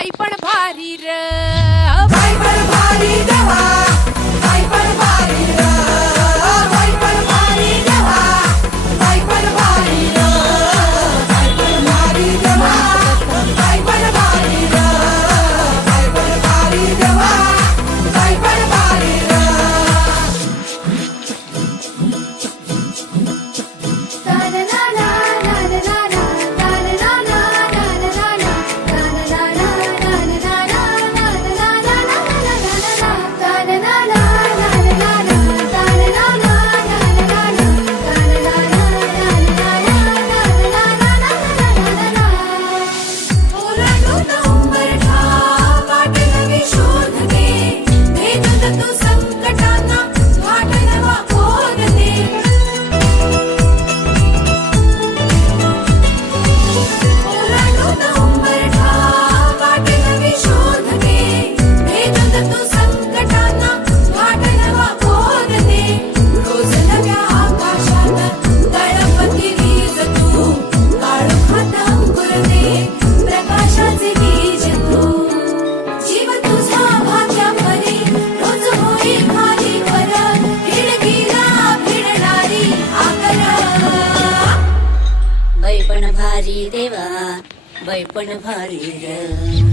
बाई पण भारी र. भारी देवा बैपण भारी देवा